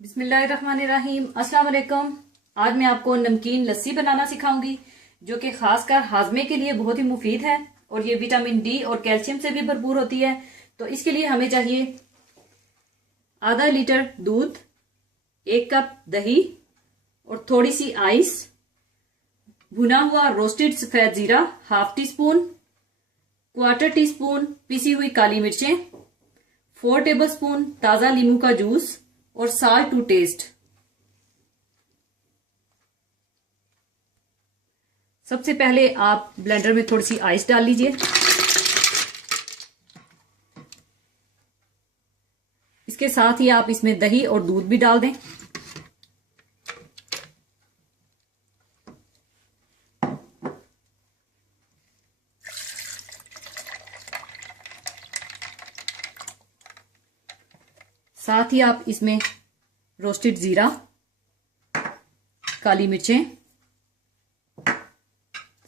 बिस्मिल्लाहिर्रहमानिर्रहीम। अस्सलाम वालेकुम। आज मैं आपको नमकीन लस्सी बनाना सिखाऊंगी जो कि खासकर हाजमे के लिए बहुत ही मुफीद है और ये विटामिन डी और कैल्शियम से भी भरपूर होती है। तो इसके लिए हमें चाहिए आधा लीटर दूध, 1 कप दही और थोड़ी सी आइस, भुना हुआ रोस्टेड सफेद जीरा half tea spoon, 1/4 tea spoon पिसी हुई काली मिर्चें, 4 टेबल स्पून ताजा नींबू का जूस और साल्ट टू टेस्ट। सबसे पहले आप ब्लेंडर में थोड़ी सी आइस डाल लीजिए। इसके साथ ही आप इसमें दही और दूध भी डाल दें। साथ ही आप इसमें रोस्टेड जीरा, काली मिर्चें,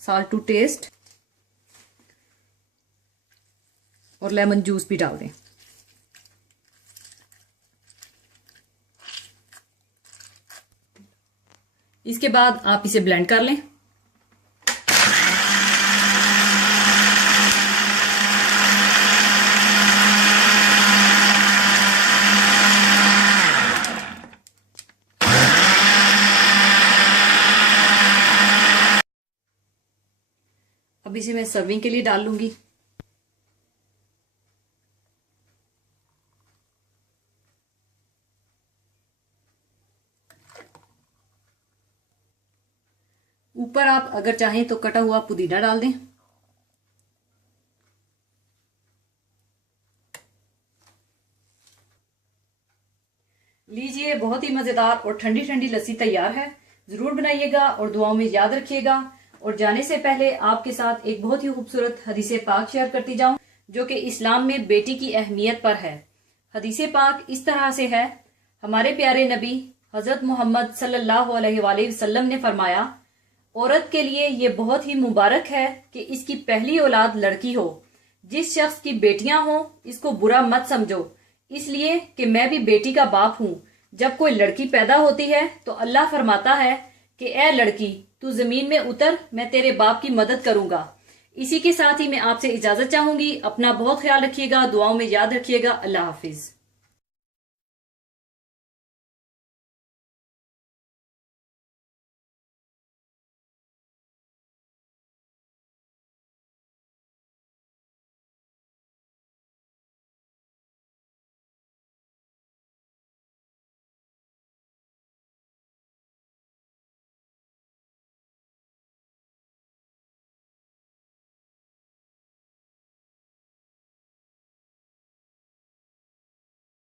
साल्ट टू टेस्ट और लेमन जूस भी डाल दें। इसके बाद आप इसे ब्लेंड कर लें। अब इसे मैं सर्विंग के लिए डाल लूंगी। ऊपर आप अगर चाहें तो कटा हुआ पुदीना डाल दें। लीजिए, बहुत ही मजेदार और ठंडी ठंडी लस्सी तैयार है। जरूर बनाइएगा और दुआओं में याद रखिएगा। और जाने से पहले आपके साथ एक बहुत ही खूबसूरत हदीसे पाक शेयर करती जाऊं जो कि इस्लाम में बेटी की अहमियत पर है। हदीसे पाक इस तरह से है। हमारे प्यारे नबी हजरत मोहम्मद सल्लल्लाहु अलैहि वसल्लम ने फरमाया, औरत के लिए ये बहुत ही मुबारक है कि इसकी पहली औलाद लड़की हो। जिस शख्स की बेटियां हो इसको बुरा मत समझो, इसलिए कि मैं भी बेटी का बाप हूँ। जब कोई लड़की पैदा होती है तो अल्लाह फरमाता है कि ए लड़की, तू जमीन में उतर, मैं तेरे बाप की मदद करूंगा। इसी के साथ ही मैं आपसे इजाजत चाहूंगी। अपना बहुत ख्याल रखिएगा, दुआओं में याद रखिएगा। अल्लाह हाफिज।